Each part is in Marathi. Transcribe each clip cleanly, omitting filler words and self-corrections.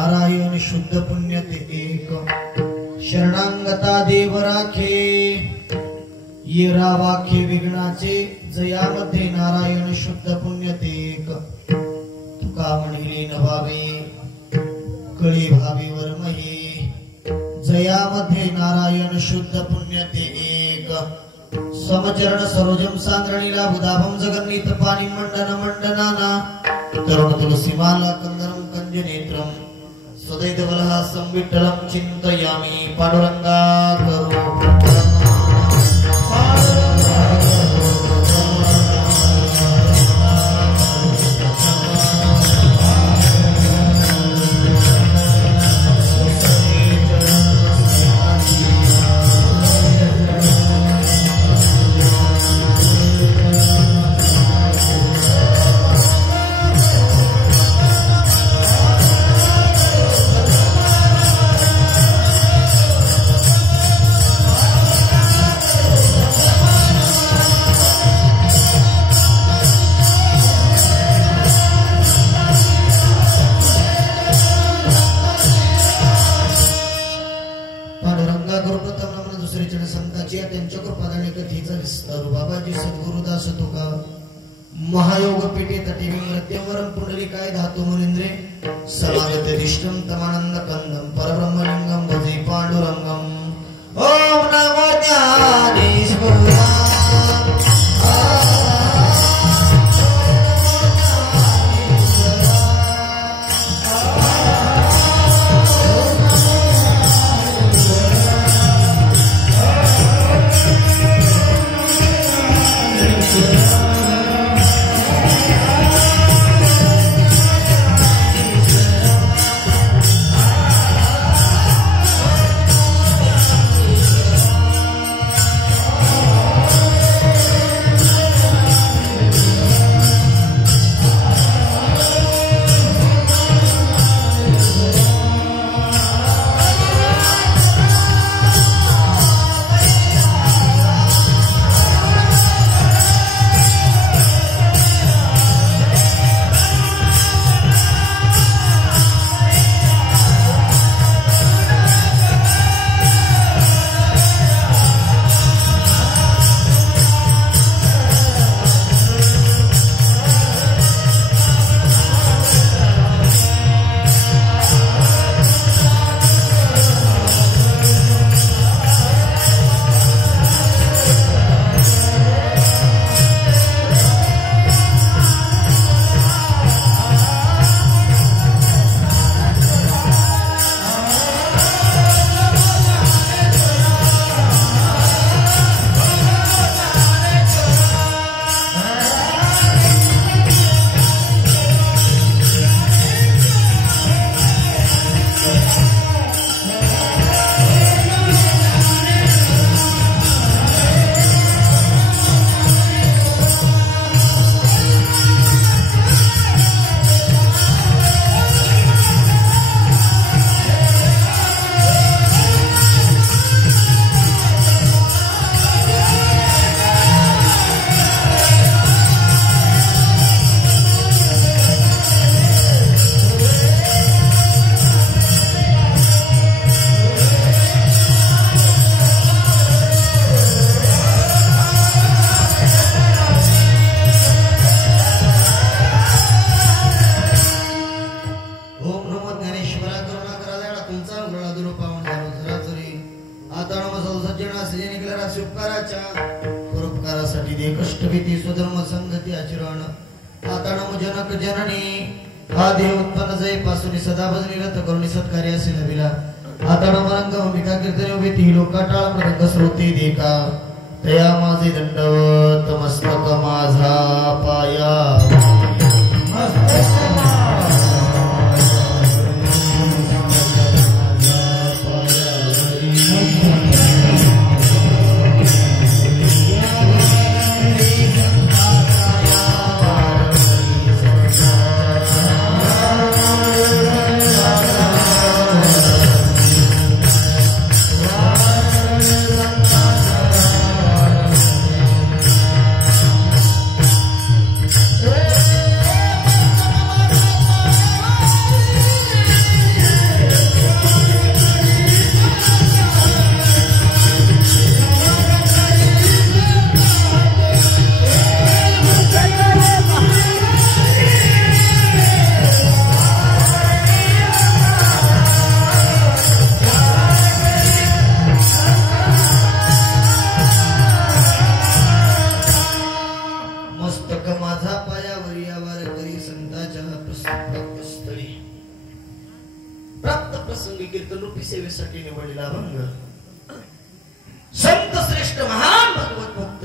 नारायण शुद्ध पुण्य ते एक शरणांगता देव राखे ये रावाखे विघ्नाचे जयामध्ये नारायण शुद्ध पुण्य ते एक तुका म्हणिले नभावे कळी भावी वर्महे जयामध्ये नारायण शुद्ध पुण्य ते एक समचरण सरोजम सांद्रणीला बुधाभम जगन्नीत पाणी मंडन मंडनाना तरुण तुलसीमाला कंदरम कंजनेत्रम सदैवलः संविठ्ठलं चिन्तयामि पांडुरंगा करो महायोग पेटे तटे मृत्युवरम पुंडलिकाय धातु मुनिंद्रे समागत दिष्टम तमानंद कंदम परब्रह्मलिंगम भजे पांडुरंगम ओम नमो ज्ञानेश्वराय तया माझे दंडवत मस्तक माझा पाया प्रसंगी कीर्तन रूपी सेवेसाठी निवडलेला अभंग संत श्रेष्ठ महान भगवत भक्त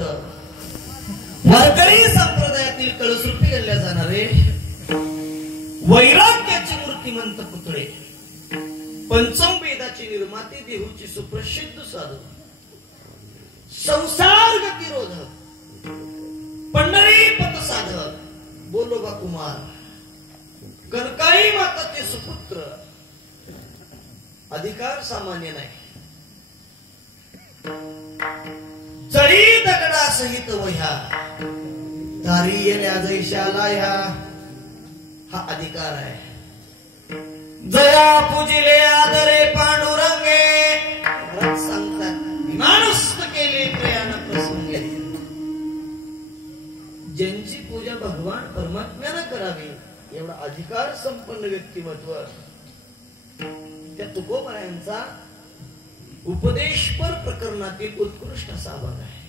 वारकरी संप्रदायातील कळसरूपी गल्ल्या जाणारे वैराग्याचे मूर्तिमंत पुतळे पंचम वेदाची निर्माती देहूची सुप्रसिद्ध साधू संसार गतिरोधक पंढरी पथ साधक बोलोबा कुमार कनकाई माताचे सुपुत्र अधिकार सामान्य नाही जळी दगडा सहित वह्या दारी येल्या जैशाला ह्या हा अधिकार आहे जया पूजिले आदरे पांडुरंगे सांगतात विमानस्थ केले प्रयाण प्रसंगे ज्यांची पूजा भगवान परमात्म्यानं करावी एवढा अधिकार संपन्न व्यक्तिमत्व त्या तुकोबरायांचा उपदेशपर प्रकरणातील उत्कृष्ट असा भाग आहे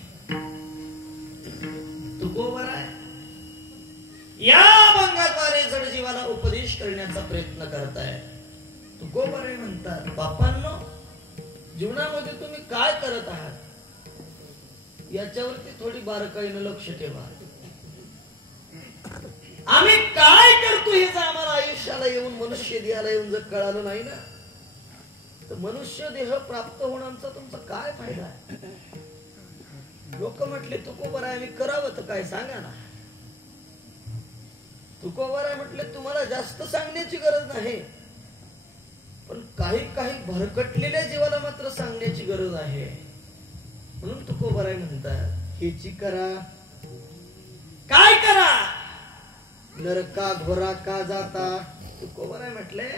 तुकोबराय या अभंगाद्वारे जडजीवाला उपदेश करण्याचा प्रयत्न करताय तुकोबराय म्हणतात बापांनो जीवनामध्ये तुम्ही काय करत आहात याच्यावरती थोडी बारकाईनं लक्ष ठेवा आम्ही काय करतो हे जर आम्हाला आयुष्याला येऊन मनुष्य देहाला येऊन जर कळालं नाही ना तर मनुष्य देह प्राप्त होण्याचा तुमचा काय फायदा आहे लोक म्हटले तुकोबराय आम्ही करावं तर काय सांगा ना तुकोबराय म्हटले तुम्हाला जास्त सांगण्याची गरज नाही पण काही काही भरकटलेल्या जीवाला मात्र सांगण्याची गरज आहे म्हणून तुकोबराय म्हणतात हेची करा काय करा नरका घोरा का जाता तुकोबराय म्हटले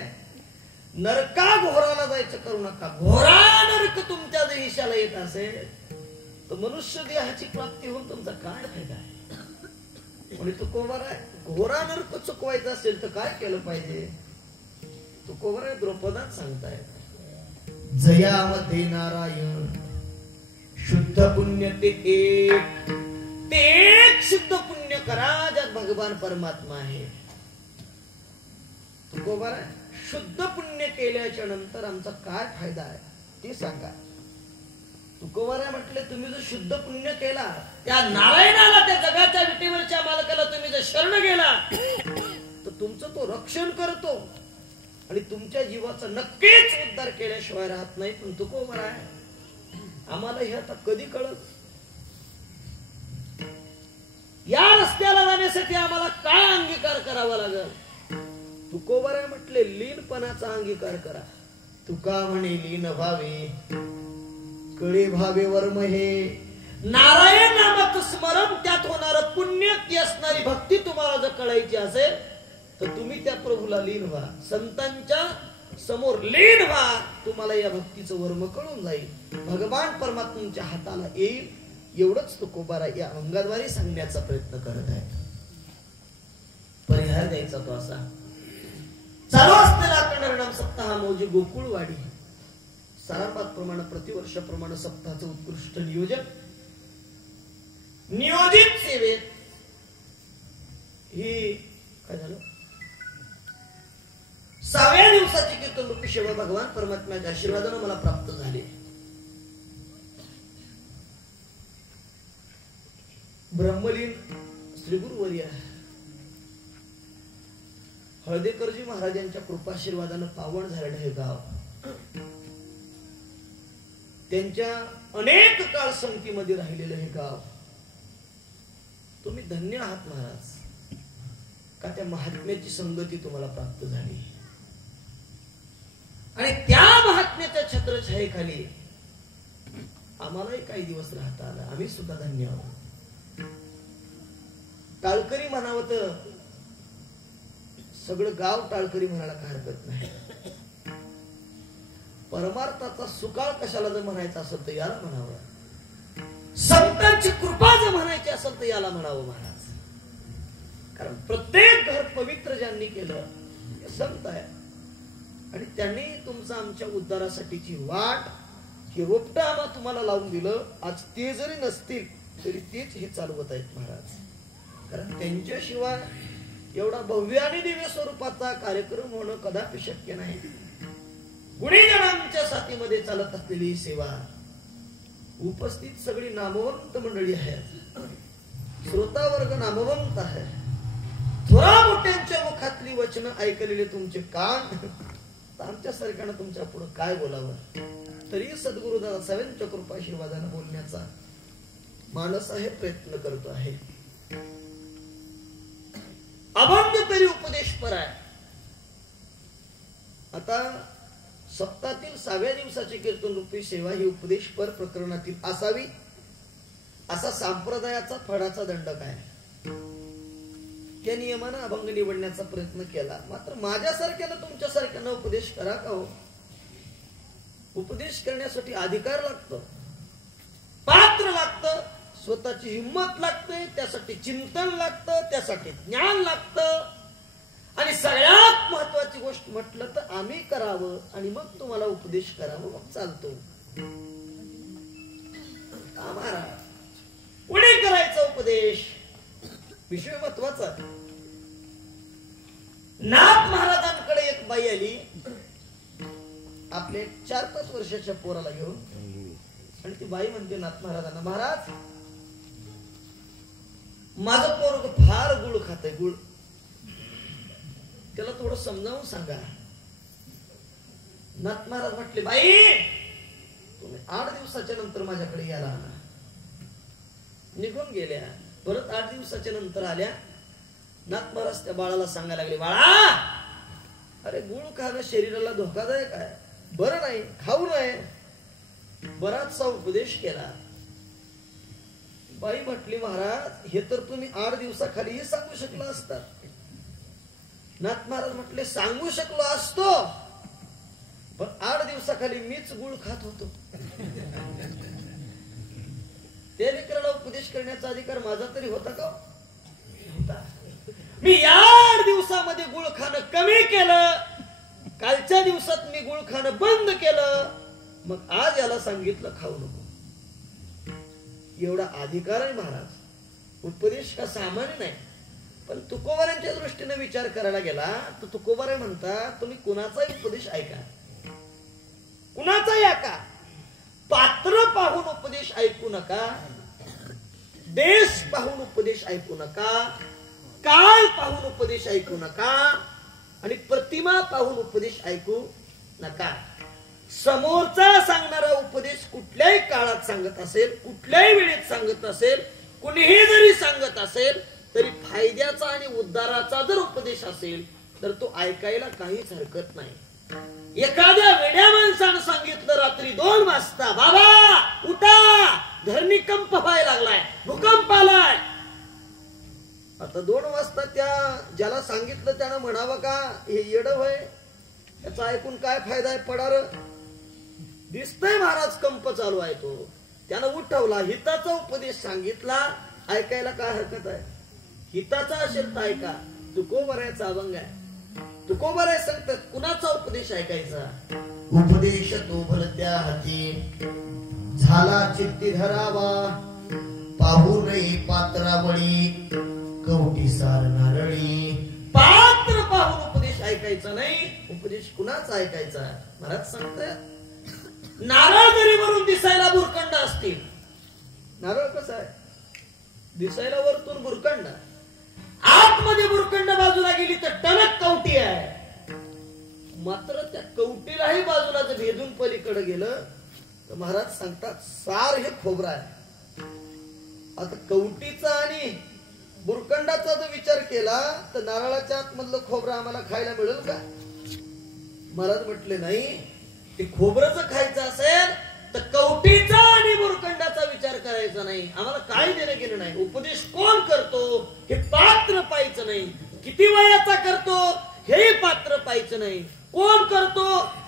नरका घोराला जायचं करू नका घोरा नरक तुमच्या देशाला येत असेल तर मनुष्य देहाची प्राप्ती होऊन तुमचा काय फायदा आहे म्हणजे तुकोबराय घोरा नरक चुकवायचं असेल तर काय केलं पाहिजे तुकोबराय द्रौपदात सांगताय जयामध्ये नारायण शुद्ध पुण्य ते एक शुद्ध पुण्य करा ज्यात भगवान परमात्मा आहे तुकोबराय शुद्ध पुण्य केल्याच्या नंतर आमचा काय फायदा आहे ते सांगा तुकोबराय म्हटले तुम्ही जर शुद्ध पुण्य केला त्या नारायणाला त्या जगाच्या विटेवरच्या मालकाला तुम्ही जर शरण गेला तर तुमचं तो रक्षण करतो आणि तुमच्या जीवाचा नक्कीच उद्धार केल्याशिवाय राहत नाही पण तुकोबराय आम्हाला हे आता कधी कळत या रस्त्याला जाण्यासाठी आम्हाला काय अंगीकार करावा लागेल तुकोबराय म्हटले लीनपणाचा अंगीकार करा तुका म्हणे लीन व्हावे कळे भावे वर्म हे नारायण नामाचं स्मरण त्यात होणार पुण्य ती असणारी भक्ती तुम्हाला जर कळायची असेल तर तुम्ही त्या प्रभूला लीन व्हा संतांच्या समोर लीन व्हा तुम्हाला या भक्तीचं वर्म कळून जाईल भगवान परमात्म्याच्या हाताला येईल एवढंच तुकोबराय या अंगाद्वारे सांगण्याचा प्रयत्न करत आहे परिहार द्यायचा तो असा चालू असलेला अखंड सप्ताह मौजी गोकुळवाडी सारापात प्रमाणे प्रतिवर्षाप्रमाणे सप्ताहाचं उत्कृष्ट नियोजन नियोजित सेवेत ही काय झालं 6व्या दिवसाची कीर्तन रूपी सेवा भगवान परमात्म्याच्या आशीर्वादाने मला प्राप्त झाली ब्रह्मलीन श्री गुरुवर्य हळदेकरजी महाराजांच्या कृपाशीर्वादानं पावन झालेलं हे गाव त्यांच्या अनेक काळ संगतीमध्ये राहिलेलं हे गाव तुम्ही धन्य आहात महाराज का त्या महात्म्याची संगती तुम्हाला प्राप्त झाली आणि त्या महात्म्याच्या छत्रछायेखाली आम्हालाही काही दिवस राहता आला आम्ही सुद्धा धन्य आहोत टाळकरी म्हणावं तर सगळं गाव टाळकरी म्हणायला काय हरकत नाही परमार्थाचा सुकाळ कशाला जर म्हणायचा असेल तर याला म्हणावं संतांची कृपा जर म्हणायची असेल तर याला म्हणावं महाराज कारण प्रत्येक घर पवित्र ज्यांनी केलं हे संत आहे आणि त्यांनी तुमचा आमच्या उद्धारासाठीची वाट ही रोपटं आम्हा तुम्हाला लावून दिलं आज ते जरी नसतील तरी तेच हे चालवत आहेत महाराज कारण त्यांच्याशिवाय एवढा भव्य आणि दिव्य स्वरूपाचा कार्यक्रम होणं कदापि शक्य नाही गुणीजनांच्या साथीमध्ये चालत असलेली सेवा. उपस्थित सगळी नामवंत मंडळी आहेत, श्रोता वर्ग नामवंत आहे. थोरा मोठ्यांच्या मुखातली वचन ऐकलेले तुमचे कान, आमच्या सारख्यानं तुमच्या पुढे काय बोलावं. तरी सद्गुरुदादा साहेबांच्या कृपा आशीर्वादाने बोलण्याचा मानस आहे, प्रयत्न करतो आहे. अभंग तरी उपदेशपर आहे. आता सप्ताहातील 6व्या दिवसाची कीर्तन रूपी सेवा ही उपदेशपर प्रकरणातील असावी असा संप्रदायाचा फडाचा दंडक आहे. त्या नियमानं अभंग निवडण्याचा प्रयत्न केला. मात्र माझ्यासारख्याला तुमच्यासारख्यानं उपदेश करा का हो? उपदेश करण्यासाठी अधिकार लागतो, पात्र लागतं, स्वतःची हिंमत लागते, त्यासाठी चिंतन लागतं, त्यासाठी ज्ञान लागतं. आणि सगळ्यात महत्वाची गोष्ट म्हटलं तर आम्ही करावं आणि मग तुम्हाला उपदेश करावं, मग चालतो. आम्हाला पुढे करायचा उपदेश विषय महत्वाचा. नाथ महाराजांकडे एक बाई आली आपले 4-5 वर्षाच्या पोराला घेऊन, आणि ती बाई म्हणते नाथ महाराजांना, महाराज माझं पोरग फार गुळ खाते, गुळ, त्याला थोडं समजावून सांगा. नाथ महाराज म्हटले, बाई तुम्ही 8 दिवसाच्या नंतर माझ्याकडे यायला आला. निघून गेल्या. परत 8 दिवसाच्या नंतर आल्या. नाथ महाराज त्या बाळाला सांगायला लागले, बाळा अरे गुळ खाणं शरीराला धोकादायक आहे, बरं नाही, खाऊ नये. बराचसा उपदेश केला. बाई म्हटली, महाराज हे तर तुम्ही 8 दिवसाखालीही सांगू शकला असता. नाथ महाराज म्हटले, सांगू शकलो असतो, पण 8 दिवसाखाली मीच गुळ खात होतो. त्या लेकराला उपदेश करण्याचा अधिकार माझा तरी होता का? होता. मी 8 दिवसामध्ये गुळ खाणं कमी केलं, कालच्या दिवसात मी गुळ खाणं बंद केलं, मग आज याला सांगितलं खाऊ नको. एवढा अधिकार आहे महाराज. उपदेश का सामान्य नाही. पण तुकोबारांच्या दृष्टीने विचार करायला गेला तर तुकोबारे म्हणतात, तुम्ही कुणाचाही उपदेश ऐका, कुणाचाही ऐका, पात्र पाहून उपदेश ऐकू नका, देश पाहून उपदेश ऐकू नका, काळ पाहून उपदेश ऐकू नका, आणि प्रतिमा पाहून उपदेश ऐकू नका. समोरचा सांगणारा उपदेश कुठल्याही काळात सांगत असेल, कुठल्याही वेळेत सांगत असेल, कुणीही जरी सांगत असेल तरी फायद्याचा आणि उद्धाराचा जर उपदेश असेल तर तो ऐकायला काहीच हरकत नाही. एखाद्या वेड्या माणसानं सांगितलं रात्री 2 वाजता, बाबा उठा, धरणीकंप व्हायला लागलाय, भूकंप आलाय. आता 2 वाजता त्या ज्याला सांगितलं त्यानं म्हणावं का हे येडं होय, त्याचा ऐकून काय फायदा आहे, पडार दिसतंय महाराज कंप चालू आहे, तो त्यानं उठवला, हिताचा उपदेश सांगितला, ऐकायला काय हरकत आहे? हिताचा असेल तर ऐका. तुकोबारायचा अभंग आहे. तुकोबाराय सांगतात कुणाचा उपदेश ऐकायचा? उपदेश तो भलत्या हाती झाला चित्ती धरावा, पाहू नये पात्रावळी कवटी सार नारळी. पात्र पाहून उपदेश ऐकायचा नाही. उपदेश कुणाचा ऐकायचा? महाराज सांगतात, नारळ जरी वरून दिसायला बुरकंड असतील, नारळ कसा आहे? दिसायला वरतून बुरकंड, आतमध्ये बुरकंड बाजूला गेली तर टणक कवटी आहे. मात्र त्या कवटीलाही बाजूला जर भेदून पलीकडे गेलं तर महाराज सांगतात सार हे खोबरं आहे. आता कवटीचा आणि बुरकंडाचा जर विचार केला तर नारळाच्या आतमधलं खोबरं आम्हाला खायला मिळेल का? महाराज म्हटले नाही, ते खोबरंच खायचं असेल तर कवटीचा आणि बुरकंडाचा विचार करायचा नाही. आम्हाला काय देणं घेणं नाही. उपदेश कोण करतो हे पात्र पाहायचं नाही. किती वयाचा करतो हेही पात्र पाहायचं नाही. कोण करतो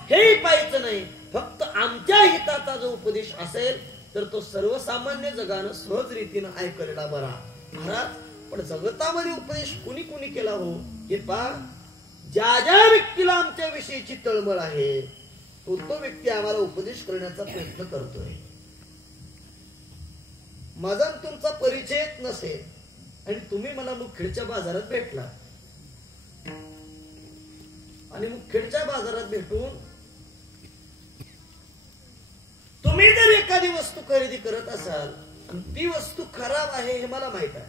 हेही पाहायचं नाही. फक्त आमच्या हिताचा जो उपदेश असेल तर तो सर्वसामान्य जगानं सहज रीतीनं ऐकलेला बरा. महाराज पण जगतामध्ये उपदेश कुणी कुणी केला हो हे पहा. ज्या ज्या व्यक्तीला आमच्या विषयीची तळमळ आहे तो व्यक्ती आम्हाला उपदेश करण्याचा प्रयत्न करतोय. माझा तुमचा परिचय नसेल आणि तुम्ही मला मुखेडच्या बाजारात भेटला आणि मुखेडच्या बाजारात भेटून एखादी वस्तू खरेदी करत असाल आणि ती वस्तू खराब आहे हे मला माहित आहे,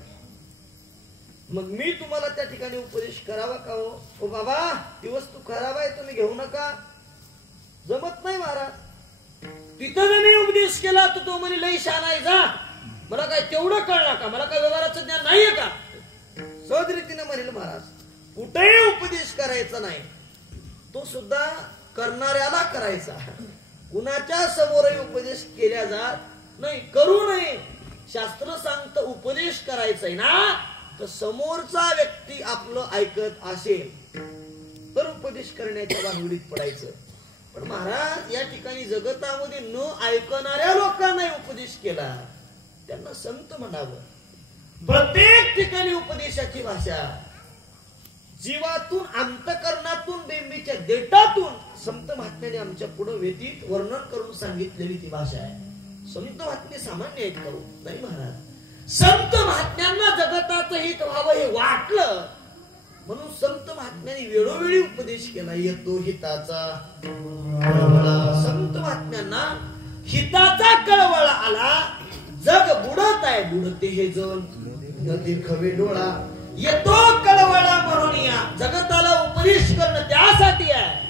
मग मी तुम्हाला त्या ठिकाणी उपदेश करावा का हो? ओ बाबा, ती वस्तू खराब आहे, तुम्ही घेऊ नका. जमत नाही महाराज. तिथं जर मी उपदेश केला तर तो म्हणे लई शहाणा आहे, जा, मला काय तेवढं कळलं का, मला काय व्यवहाराचं ज्ञान नाहीये का? सहज रीतीने म्हणेल महाराज. कुठेही उपदेश करायचा नाही, तो सुद्धा करणाऱ्याला करायचा. कुणाच्या समोरही उपदेश केल्या जात नाही, करू नये. शास्त्र सांगतं उपदेश करायचाय ना, तर समोरचा व्यक्ती आपलं ऐकत असेल तर उपदेश करण्याच्या भानगडीत पडायचं. पण महाराज या ठिकाणी जगतामध्ये न ऐकणाऱ्या लोकांना उपदेश केला, त्यांना संत म्हणावं. प्रत्येक ठिकाणी उपदेशाची भाषा जीवातून, अंतकरणातून, बिंबीच्या देठातून संत महात्म्याने आमच्या पुढे व्यतीत वर्णन करून सांगितलेली ती भाषा आहे. संत महात्मे सामान्य आहेत करू नाही महाराज. संत महात्म्यांना जगताचं हित व्हावं हे वाटलं म्हणून संत महात्म्यांनी वेळोवेळी उपदेश केला. येतो हिताचा कळवळा. संत महात्म्यांना हिताचा कळवळा आला. जग बुडत आहे, बुडते हे जण नदी खवे डोळा. येतो कळवळा म्हणून या जगताला उपदेश करणं त्यासाठी आहे.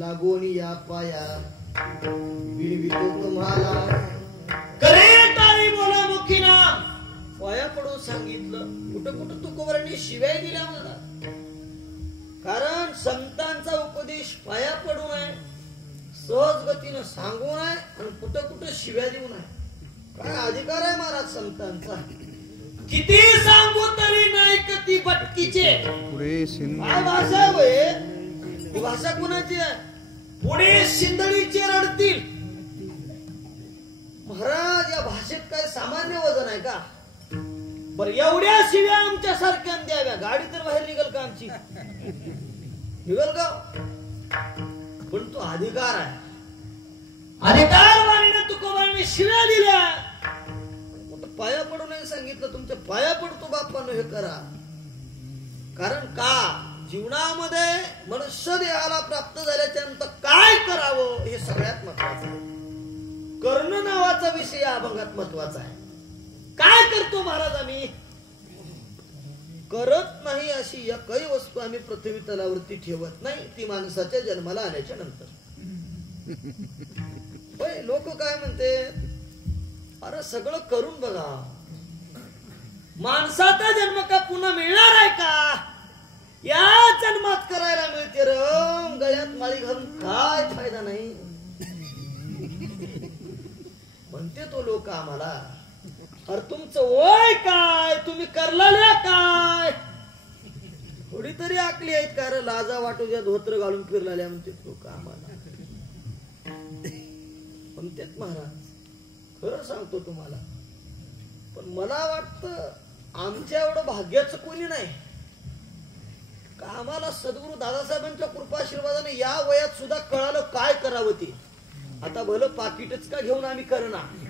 लागोनी या पाया विळवितो तुम्हाला करे तारी बोला मुखीना. पाया पडून सांगितलं. कुठं कुठं तुकोबारांनी शिव्या दिल्या मला. कारण संतांचा उपदेश पाया पडून आहे, सहज गतीनं सांगून आहे आणि कुठं कुठं शिव्या देऊन आहे. काय अधिकार आहे महाराज संतांचा. किती सांगू तरी नाही कती भटकीचे. काय भाषा आहे ही भाषा कोणाची आहे. पुढे शिंदळीचे रडतील. महाराज या भाषेत काय सामान्य वजन आहे का. बर एवढ्या शिव्या आमच्या सारख्या द्याव्या. गाडी तर बाहेर निघल का आमची. निघल का. पण तो अधिकार आहे. अधिकार मानिनं तुकोबारांनी शिव्या दिल्या. पाया पडू नाही सांगितलं. तुमच्या पाया पडतो बाप्पानं हे करा. कारण का जीवनामध्ये मनुष्य देहाला प्राप्त झाल्याच्या नंतर काय करावं हे सगळ्यात महत्वाचं आहे. कर्ण नावाचा विषय या अभंगात महत्वाचा आहे. काय करतो महाराज आम्ही. करत नाही अशी एकही वस्तू आम्ही पृथ्वी तलावरती ठेवत नाही, ती माणसाच्या जन्माला आल्याच्या नंतर. लोक काय म्हणते, अरे सगळं करून बघा, माणसाचा जन्म का पुन्हा मिळणार आहे का? या जन्मात करायला मिळते र, गळ्यात माळी घालून काय फायदा नाही म्हणते तो लोक आम्हाला. अरे तुमचं वय काय, तुम्ही करलेल्या काय, थोडी तरी आकली आहेत का रे? लाजा वाटूच्या धोत्र घालून फिरलेल्या म्हणते लोक आम्हाला. म्हणतात महाराज, खरं सांगतो तुम्हाला, पण मला वाटतं आमच्या एवढं भाग्याचं कोणी नाही का आम्हाला सद्गुरू दादासाहेबांच्या कृपाशीर्वादाने या वयात सुद्धा कळालं काय करावं ते. आता भलं पाकिटच का घेऊन आम्ही करणार,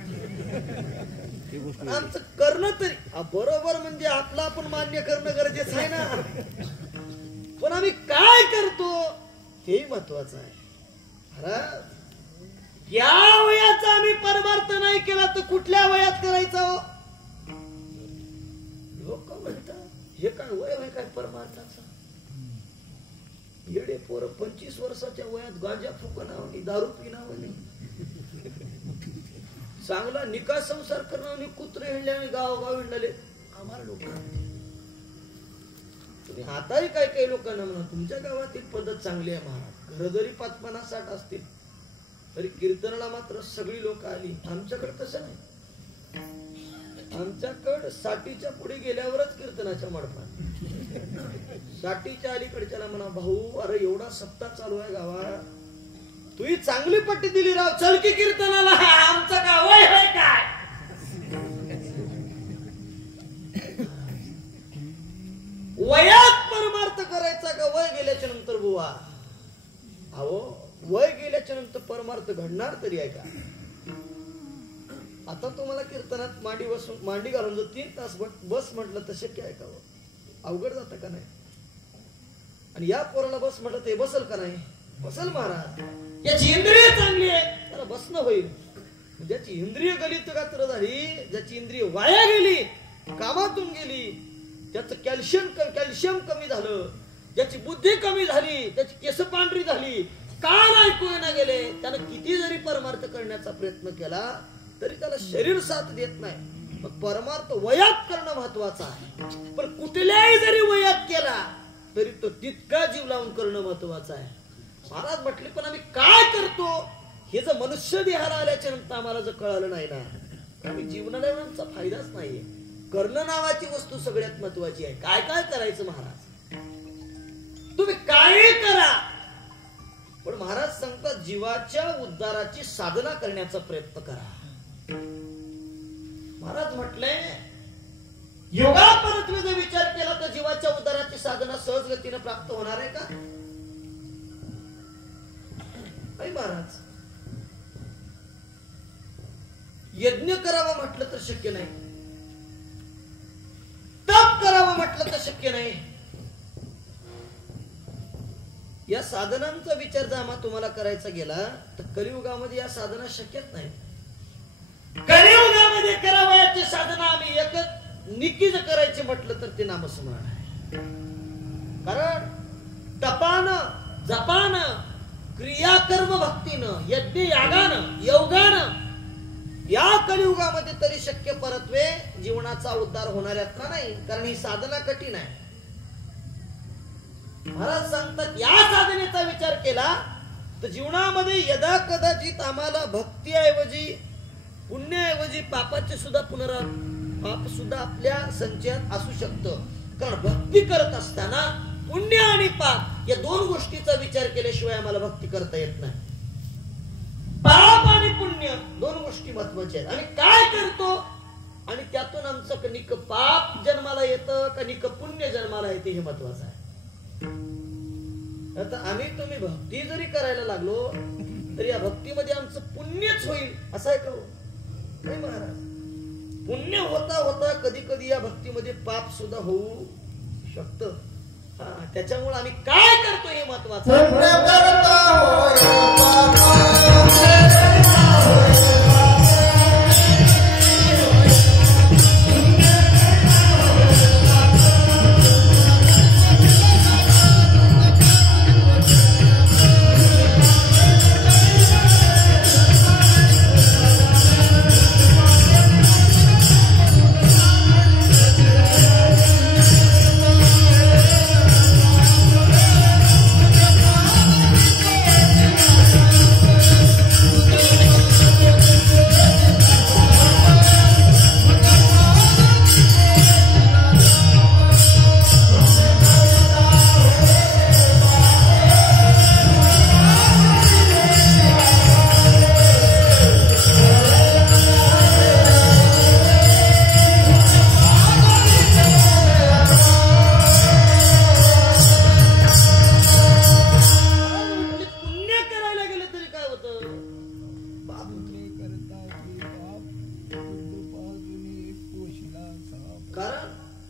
आमचं करणं तरी बरोबर, म्हणजे आपलं आपण मान्य करणं गरजेचं आहे ना, पण आम्ही काय करतो हे महत्वाचं आहे. महाराज, या वयाचा आम्ही परमार्थ नाही केला तर कुठल्या वयात करायचा हो? लोक म्हणतात हे काय वय आहे काय परमार्थाचा? येडे पोर 25 वर्षाच्या वयात गांजा फुकणावणी, दारू पिणावणी, चांगला निकाह संसार करणावणी, कुत्रे हिंडले आणि गावोगाव हिंडले आम्हाला लोक. तुम्ही आताही काही काही लोकांना म्हणा तुमच्या गावातील पद्धत चांगली आहे महाराज, घर जरी 50-60 असतील तरी कीर्तनाला मात्र सगळी लोक आली. आमच्याकडे तसं नाही, आमच्याकडे 60च्या पुढे गेल्यावरच कीर्तनाच्या मंडपात, 60च्या अलीकडच्याला म्हणा भाऊ अरे एवढा सप्ताह चालू आहे गावात, तुही चांगली पट्टी दिली राव, चल की कीर्तनाला, आमचं का वय आहे काय? वयात परमार्थ करायचा का वय गेल्याच्या नंतर बुवा? अहो वय गेल्याच्या नंतर परमार्थ घडणार तरी आहे का? आता तुम्हाला कीर्तनात मांडी घालून जर 3 तास बस म्हटलं तर शक्य आहे का? अवघड जातं का नाही? आणि या पोराला बस म्हटलं ते बसल का नाही? बसल महाराज. याची इंद्रिय चांगली आहे त्याला बसणं होईल. ज्याची इंद्रिय गलित गात्र झाली, ज्याची इंद्रिय वाया गेली, कामातून गेली, त्याचं कॅल्शियम कमी झालं, ज्याची बुद्धी कमी झाली, त्याची केस पांढरी झाली, कान ऐकू न गेले, त्यानं किती जरी परमार्थ करण्याचा प्रयत्न केला तरी त्याला शरीर साथ देत नाही. मग परमार्थ वयात करणं महत्वाचं आहे, पण कुठल्याही जरी वयात केला तरी तो तितका जीव लावून करणं महत्वाचं आहे. महाराज म्हटले पण आम्ही काय करतो हे जर मनुष्य देहाला आल्याच्या नंतर आम्हाला जर कळालं नाही ना, आम्ही जीवनाला आमचा फायदाच नाहीये. करणं नावाची वस्तू सगळ्यात महत्वाची आहे. काय काय करायचं महाराज, तुम्ही काय करा, पण महाराज सांगतात जीवाच्या उद्धाराची साधना करण्याचा प्रयत्न करा. महाराज म्हटले योगापरत्वे जर विचार केला तर जीवाच्या उद्धाराची साधना सहज गतीने प्राप्त होणार आहे का? नाही महाराज. यज्ञ करावा म्हटलं तर शक्य नाही, तप करावं म्हटलं तर शक्य नाही. या साधनांचा विचार जर आम्हा तुम्हाला करायचा गेला तर कलियुगामध्ये या साधना शक्यच नाही. कलियुगामध्ये करावयाची साधना आम्ही एकच निकीज करायची म्हटलं तर ते नामस्मरण आहे. कारण तपानं, जपानं, क्रियाकर्म भक्तीनं, यज्ञ यागानं, योगानं या कलियुगामध्ये तरी शक्य परत्वे जीवनाचा उद्धार होणाऱ्यातला नाही. कारण ही साधना कठीण आहे. महाराज सांगतात या साधनेचा विचार केला तर जीवनामध्ये यदा कदाचित आम्हाला भक्तीऐवजी पुण्याऐवजी पापाचे सुद्धा पाप सुद्धा आपल्या संचयात असू शकतं. कारण भक्ती करत असताना पुण्य आणि पाप या 2 गोष्टीचा विचार केल्याशिवाय आम्हाला भक्ती करता येत नाही. पाप आणि पुण्य 2 गोष्टी महत्वाच्या आहेत. आम्ही काय करतो आणि त्यातून आमचं कनिक पाप जन्माला येतं कनिक पुण्य जन्माला येते हे महत्वाचं आहे. आता आम्ही तुम्ही भक्ती जरी करायला लागलो तरी या भक्तीमध्ये आमचं पुण्यच होईल असं आहे का? नाही महाराज. पुण्य होता होता कधी कधी या भक्तीमध्ये पाप सुद्धा होऊ शकतं. त्याच्यामुळे आम्ही काय करतो हे महत्वाचं आहे.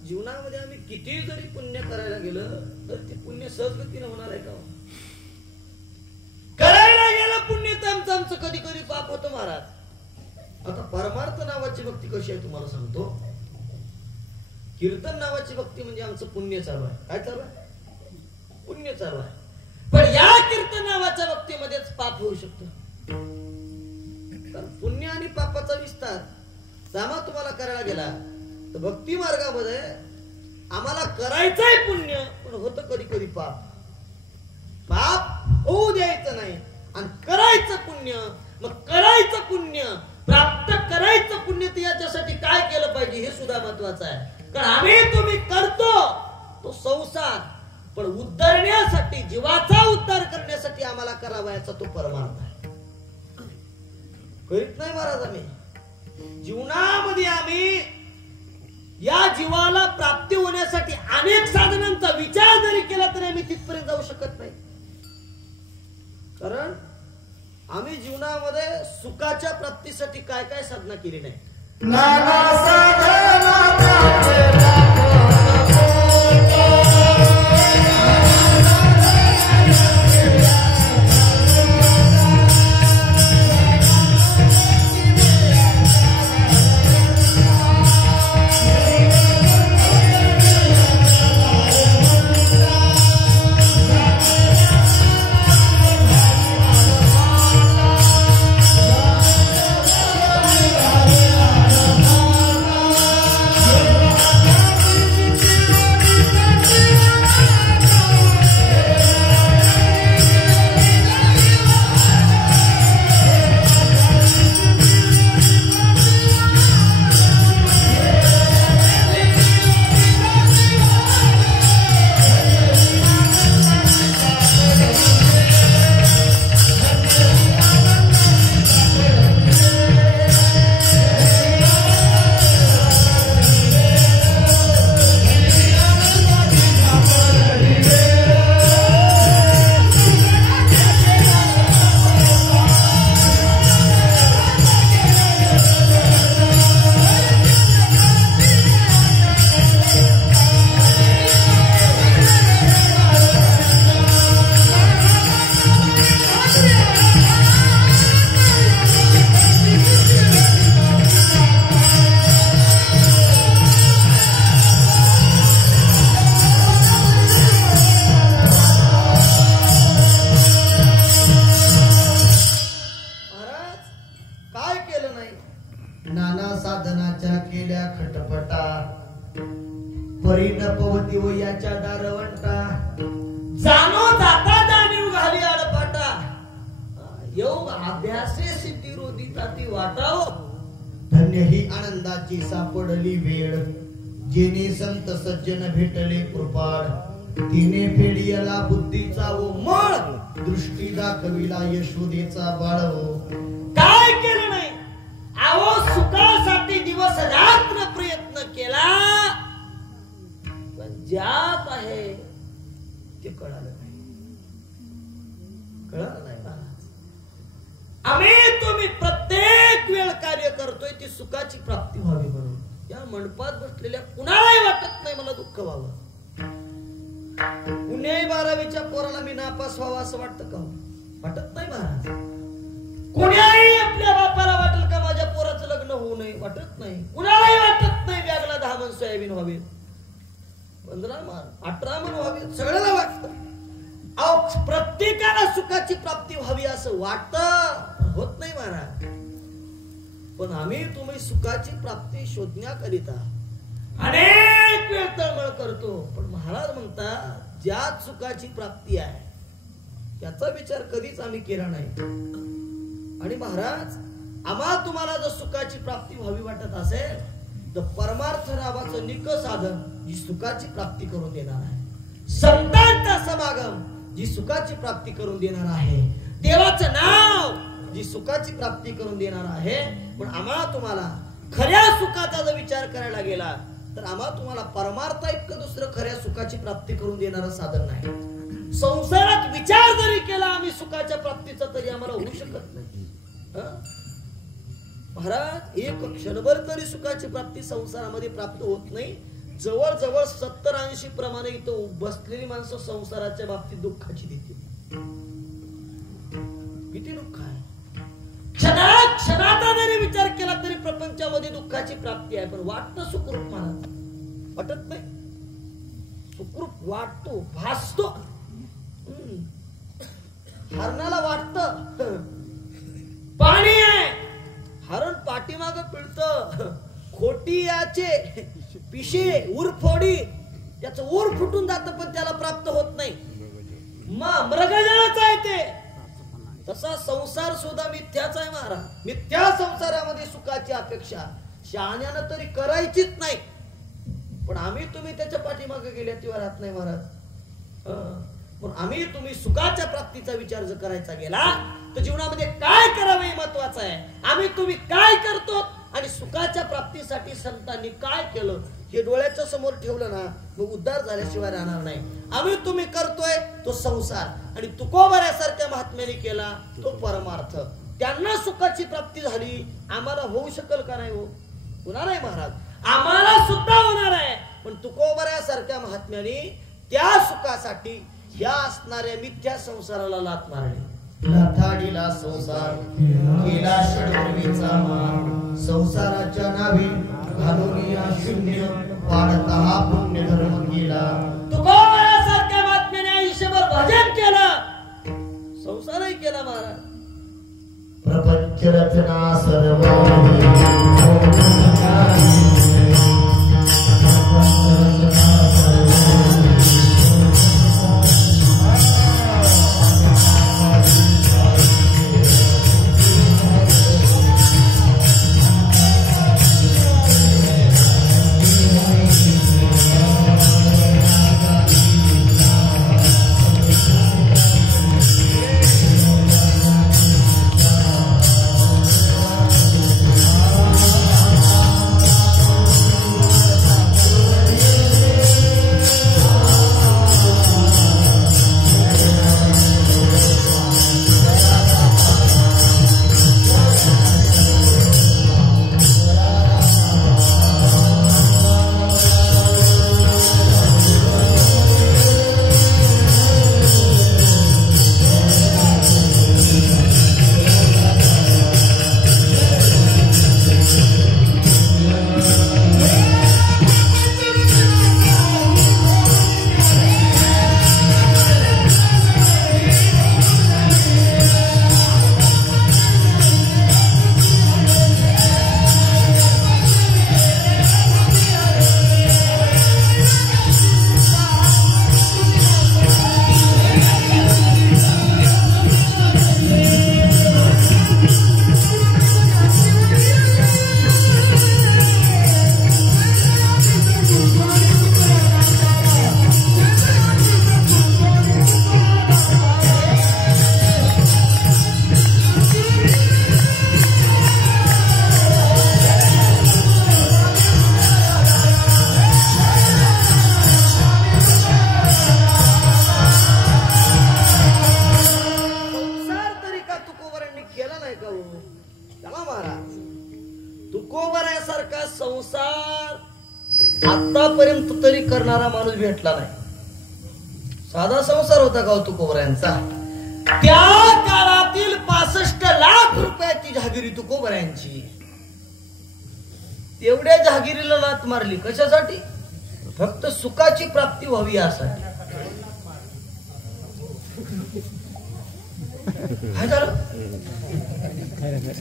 जीवनामध्ये आम्ही किती जरी पुण्य करायला गेलं तर ते पुण्य सहजगतीने होणार आहे का? करायला गेलं पुण्य तर आमचं कधी कधी पाप होतं महाराज. आता परमार्थ नावाची भक्ती कशी आहे तुम्हाला सांगतो. कीर्तन नावाची भक्ती म्हणजे आमचं पुण्य चालू आहे. काय चालू आहे? पुण्य चालू आहे. पण या कीर्तन नावाच्या भक्तीमध्येच पाप होऊ शकतं. कारण पुण्य आणि पापाचा विस्तार सामा तुम्हाला करायला गेला तर भक्ती मार्गामध्ये आम्हाला करायचंय पुण्य पण होतं कधी कधी पाप. पाप होऊ द्यायचं नाही आणि करायचं पुण्य. मग करायचं पुण्य प्राप्त करायचं पुण्य तर याच्यासाठी काय केलं पाहिजे हे सुद्धा महत्वाचं आहे. कारण आम्ही तुम्ही करतो तो संसार पण उद्धारण्यासाठी जीवाचा उद्धार करण्यासाठी आम्हाला करावयाचा तो परमार्थ आहे. करीत नाही महाराज आम्ही जीवनामध्ये आम्ही या जीवाला प्राप्ती होण्यासाठी अनेक साधनांचा विचार जरी केला तरी आम्ही तिथपर्यंत जाऊ शकत नाही. कारण आम्ही जीवनामध्ये सुखाच्या प्राप्तीसाठी काय काय साधना केली नाही. सापडली वेळ जेने संत सज्जन भेटले कृपाळ तिने फेडियला बुद्धीचा वो मळ दृष्टी दाखविला यशोदेचा बाळव. काय केलं नाही आवो सुखासाठी दिवस रात्र प्रयत्न केला पण ज्यात आहे ते कळालं नाही. कळालं नाही महाराज. आम्ही तुम्ही प्रत्येक वेळ कार्य करतोय ती सुखाची प्राप्ती व्हावी म्हणून. या मंडपात बसलेल्या कुणालाही वाटत नाही मला दुःख व्हावं. पुणे 12वीच्या पोराला मी नापास व्हावं असं वाटतं का? वाटत नाही महाराज. कुणाही आपल्या बापाला वाटेल का माझ्या पोराचं लग्न होऊ नये? वाटत नाही. कुणालाही वाटत नाही बॅगला 10 मन सोयाबीन व्हावे 15 मन 18 मन व्हावे. सगळ्याला वाटतं. अहो प्रत्येकाला सुखाची प्राप्ती व्हावी असं वाटतं होत नाही महाराज. पण आम्ही तुम्ही सुखाची प्राप्ती शोधण्याकरिता अनेक वेळ तळमळ करतो. पण महाराज म्हणतात ज्यात सुखाची प्राप्ती आहे याचा विचार कधीच आम्ही केला नाही. आणि महाराज आम्हा तुम्हाला जर सुखाची प्राप्ती व्हावी वाटत असेल तर परमार्थ नावाचं निक साधन जी सुखाची प्राप्ती करून देणार आहे. संतांचा समागम जी सुखाची प्राप्ती करून देणार आहे. देवाचं नाव जी सुखाची प्राप्ती करून देणार आहे. पण आम्हाला तुम्हाला खऱ्या सुखाचा जर विचार करायला गेला तर आम्हाला तुम्हाला परमार्थ इतकं दुसरं खऱ्या सुखाची प्राप्ती करून देणारं साधन नाही. संसारात विचार जरी केला आम्ही सुखाच्या प्राप्तीचा तरी आम्हाला होऊ शकत नाही. महाराज एक क्षणभर तरी सुखाची प्राप्ती संसारामध्ये प्राप्त होत नाही. जवळजवळ 70-80 प्रमाणे इथं बसलेली माणसं संसाराच्या बाबतीत दुःखाची देते. किती दुःख आहे. क्षणाचा जरी विचार केला तरी प्रपंचामध्ये दुःखाची प्राप्ती आहे. पण वाटतं सुखरूप महाराज, वाटत नाही. सुखरूप वाटतो, भासतो. हरणाला वाटत पाणी आहे, हरण पाठीमाग पिळत. खोटी याचे पिशे उर फोडी, त्याचं ऊर फुटून जातं पण त्याला प्राप्त होत नाही. मृगजळाचा आहे ते. तसा संसार सुद्धा मिथ्याचा आहे महाराज. मिथ्या संसारामध्ये सुखाची अपेक्षा शहाण्यानं तरी करायचीच नाही. पण आम्ही तुम्ही त्याच्या पाठीमागे गेल्या तेव्हा राहत नाही महाराज. पण आम्ही तुम्ही सुखाच्या प्राप्तीचा विचार जर करायचा गेला तर जीवनामध्ये काय करावे हे महत्वाचं आहे. आम्ही तुम्ही काय करतो आणि सुखाच्या प्राप्तीसाठी संतांनी काय केलं हे डोळ्याच्या समोर ठेवलं ना, मग उद्धार झाल्याशिवाय राहणार नाही. आम्ही तुम्ही करतोय तो संसार आणि तुकोबाऱ्यासारख्या महात्म्याने केला तो परमार्थ. त्यांना सुखाची प्राप्ती झाली, आम्हाला होऊ शकेल का नाही? होणार आहे महाराज, आम्हाला सुद्धा होणार आहे. पण तुकोबाऱ्यासारख्या महात्म्याने त्या सुखासाठी या असणाऱ्या मिथ्या संसाराला लाथ मारली. लाथाडीला संसार केला षडवर्गीचा मार, संसाराच्या नावे घालून या शून्य वाढता हा पुण्य धर्म केला. तुकोबाऱ्यासारख्या महात्म्याने आयुष्यभर भजन केलं, संसारही केला महाराज. प्रपंच रचना सर्व तुकोबाऱ्यासारखा संसार आतापर्यंत तरी करणारा माणूस भेटला नाही. साधा संसार होता का तुकोबाऱ्यांचा? त्या काळातील 65 लाख रुपयाची जहागिरी तुकोबाऱ्यांची. तेवढ्या जहागिरीला लाथ मारली कशासाठी? फक्त सुखाची प्राप्ती व्हावी यासाठी. काय झालं?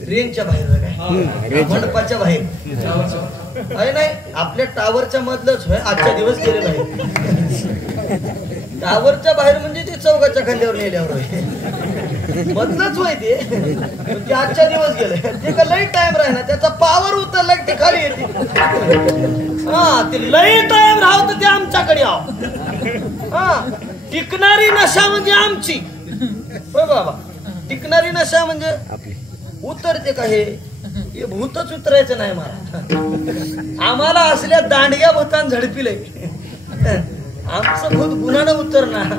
रेंजच्या बाहेर काय मंडपाच्या बाहेर आहे नाही, आपल्या टावरच्या मधलंच होय. आजच्या दिवस गेले बाहेर. टावरच्या बाहेर म्हणजे ते चौकाच्या खांद्यावर नेल्यावर होय, मधलंच होय ते. ते आजच्या दिवस गेले, ते का लई टाइम राहिना, त्याचा पावर उतरला ते खाली येते. हा, ते लई टाइम राहत ते आमच्याकडे आव. हा, टिकणारी नशा म्हणजे आमची होय बाबा. टिकणारी नशा म्हणजे उतरते का? हे भूतच उतरायचं नाही मला. आम्हाला असल्या दांडग्या भूतान झडपिले. आमचं भूत गुन्हानं उतरणार.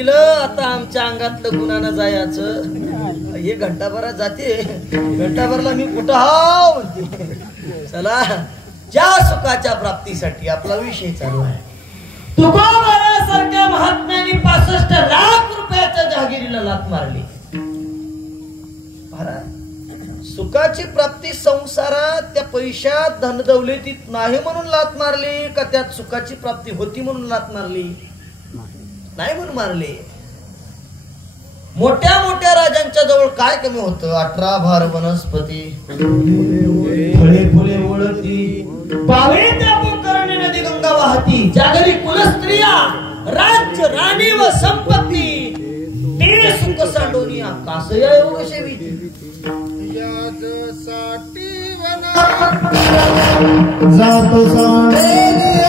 दिलं आता आमच्या अंगातलं गुणानं जायचं. हे घंटाभरात जाते, घंटाभरला मी कुठं हाव म्हणते. चला ज्या सुखाच्या प्राप्तीसाठी आपला विषय चालू आहे. तुकोबारासारख्या महात्म्याने 65 लाख रुपयाच्या जहागिरीला लाथ मारली. सुखाची प्राप्ती संसारात त्या पैशात धनदौलतीत नाही म्हणून लाथ मारली का त्यात सुखाची प्राप्ती होती म्हणून लाथ मारली? नाही म्हणून मारले. मोठ्या मोठ्या राजांच्या जवळ काय कमी होतं? 18 भार वनस्पती, फळे फुले ओळखती, 22 त्यापोकरणे नदी गंगा वाहती, जागरी कुलस्त्रिया, राज्य राणी व संपत्ती, ते सुख सांडोनी आकाश या योग सेविती. जातो सांडे